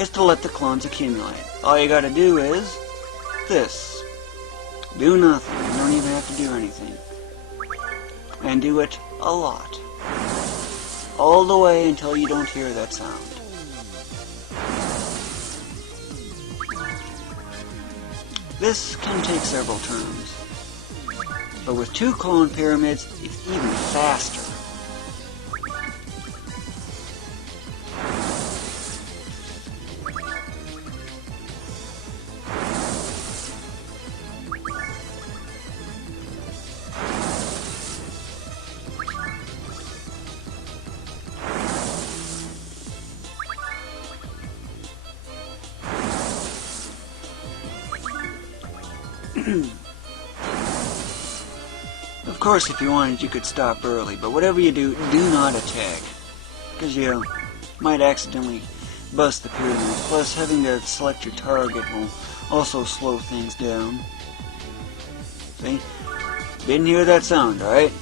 is to let the clones accumulate. All you gotta do is this. Do nothing. You don't even have to do anything. And do it a lot. All the way until you don't hear that sound. This can take several turns. But with 2 clone pyramids, it's even faster. Of course, if you wanted, you could stop early, but whatever you do, do not attack. Because you might accidentally bust the pyramid. Plus, having to select your target will also slow things down. See? Didn't hear that sound, alright?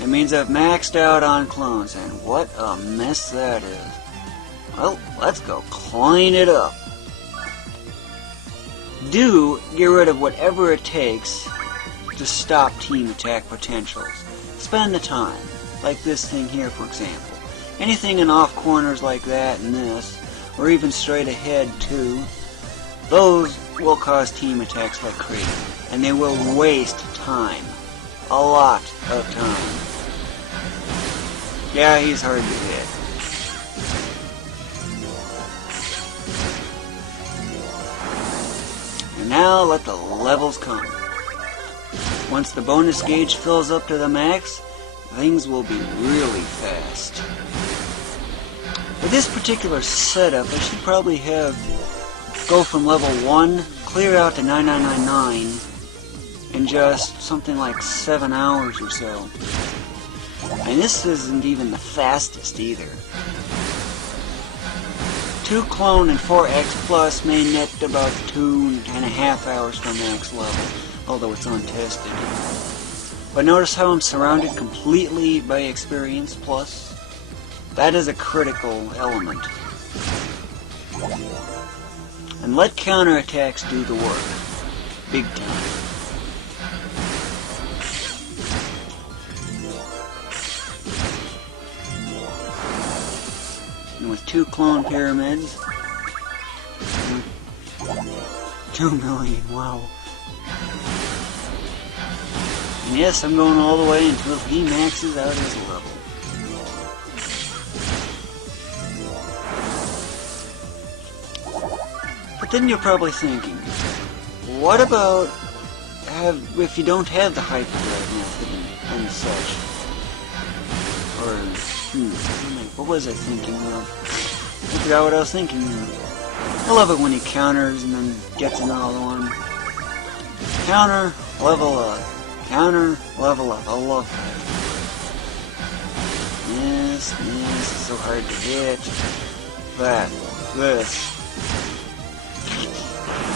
It means I've maxed out on clones, and what a mess that is. Well, let's go clean it up. Do get rid of whatever it takes to stop team attack potentials. Spend the time, like this thing here for example. Anything in off corners like that and this, or even straight ahead too, those will cause team attacks like crazy, and they will waste time. A lot of time. Yeah, he's hard to hit. And now let the levels come. Once the bonus gauge fills up to the max, things will be really fast. For this particular setup, I should probably go from level 1, clear out to 9999 in just something like 7 hours or so. And this isn't even the fastest either. 2 clone and 4x plus may net about 2.5 hours from max level, although it's untested. But notice how I'm surrounded completely by experience plus? That is a critical element. And let counterattacks do the work. Big time. And with 2 clone pyramids, 2 million, wow. And yes, I'm going all the way until he maxes out his level. But then you're probably thinking, what about if you don't have the hyperdrive method and such? Or, what was I thinking of? I forgot what I was thinking of. I love it when he counters and then gets another one. Counter, level up. Counter, level up. I love that. Yes, it's so hard to hit. This.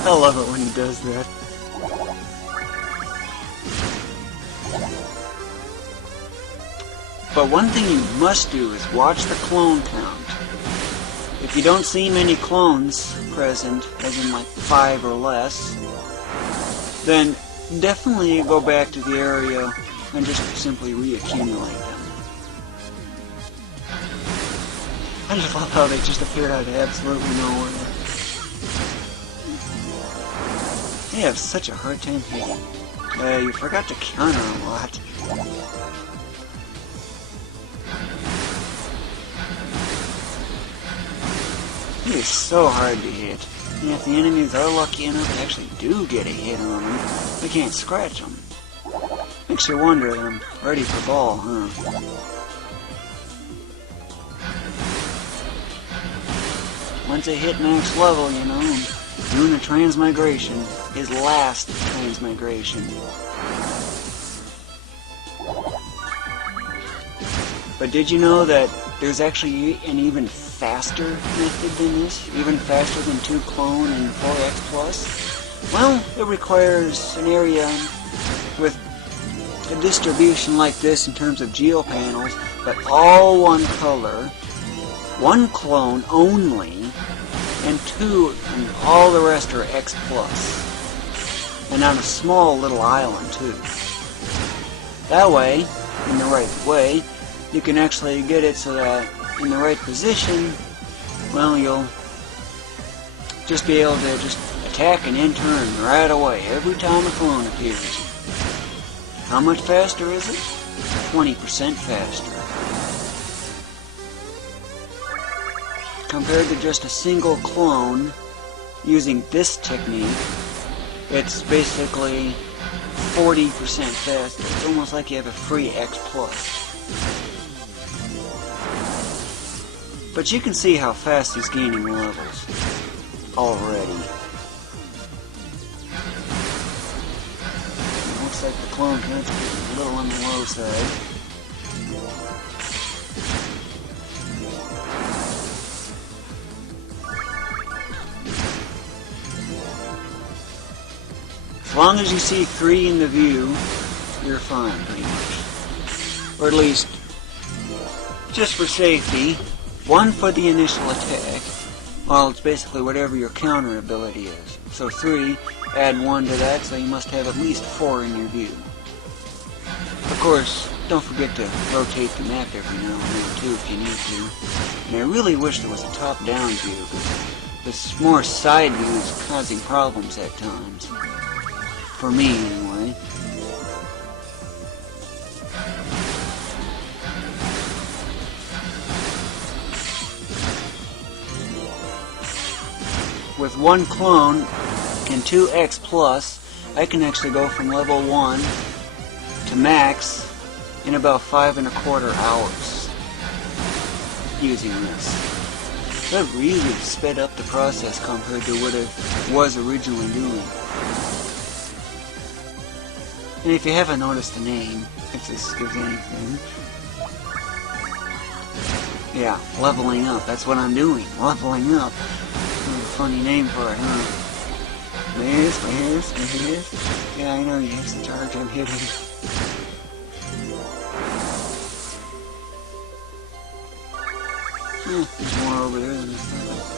I love it when he does that. But one thing you must do is watch the clone count. If you don't see many clones present, as in like 5 or less, then definitely go back to the area and just simply reaccumulate them. I just love how they just appear out of absolutely nowhere. They have such a hard time hitting. You forgot to counter a lot. He is so hard to hit. And if the enemies are lucky enough to actually do get a hit on them, they can't scratch them. Makes you wonder, I'm ready for ball, huh? Once they hit max level, you know, doing a transmigration, his last transmigration. But did you know that there's actually an even faster method than this? Even faster than 2 clone and 4x plus? Well, it requires an area with a distribution like this in terms of geopanels, but all one color, 1 clone only, and 2, and all the rest are X+. And on a small little island, too. That way, in the right way, you can actually get it so that in the right position, well, you'll just be able to just attack and end turn right away every time a clone appears. How much faster is it? 20% faster. Compared to just a single clone using this technique, it's basically 40% faster. It's almost like you have a free X+. But you can see how fast he's gaining levels already. It looks like the clone count's getting a little on the low side. As long as you see 3 in the view, you're fine, pretty much. Or at least, just for safety, 1 for the initial attack. Well, it's basically whatever your counter ability is. So 3, add 1 to that, so you must have at least 4 in your view. Of course, don't forget to rotate the map every now and then too if you need to. And I really wish there was a top-down view, because this more side view is causing problems at times. For me, anyway. With 1 clone and 2 X+, I can actually go from level 1 to max in about 5¼ hours using this. So I've really sped up the process compared to what I was originally doing. And if you haven't noticed the name, if this gives anything, yeah, leveling up, that's what I'm doing, leveling up. Funny name for it, huh? Yes. Yeah, I know, yes, the charge I'm hitting. There's more over there than I thought.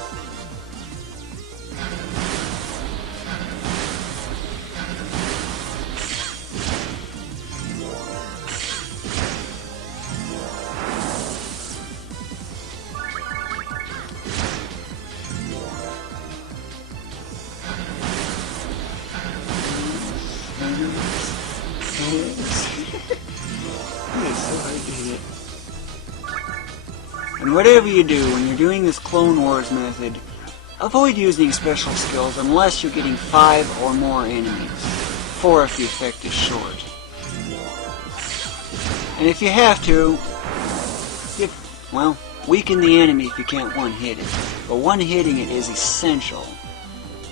And whatever you do, when you're doing this Clone Wars method, avoid using special skills unless you're getting 5 or more enemies. 4 if the effect is short. And if you have to, well, weaken the enemy if you can't one-hit it. But one-hitting it is essential.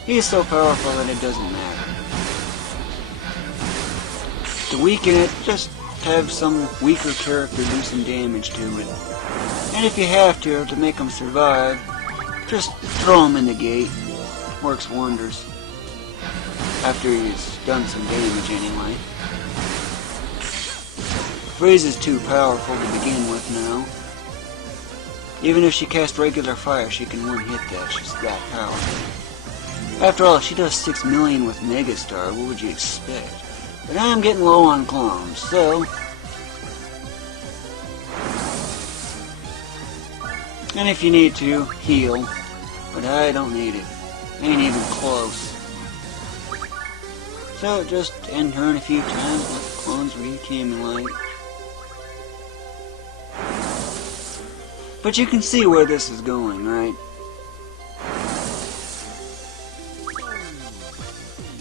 He is so powerful that it doesn't matter. To weaken it, just have some weaker character do some damage to it. And if you have to make him survive, just throw him in the gate. Works wonders. After he's done some damage anyway. Frieza's too powerful to begin with now. Even if she casts regular fire, she can one-hit that. She's that powerful. After all, if she does 6 million with Megastar, what would you expect? But I'm getting low on clones, so... And if you need to, heal. But I don't need it. Ain't even close. So just end turn a few times, let the clones reaccumulate. But you can see where this is going, right?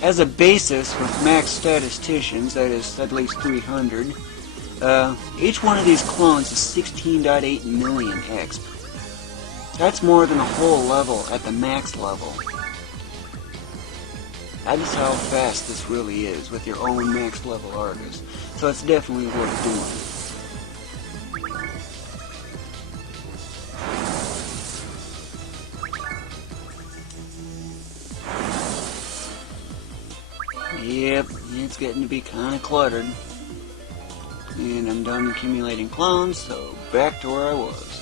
As a basis, with max statisticians, that is at least 300, each one of these clones is 16.8 million exp. That's more than a whole level at the max level. That is how fast this really is with your own max level artist. So it's definitely worth doing. Yep, it's getting to be kind of cluttered. And I'm done accumulating clones, so back to where I was.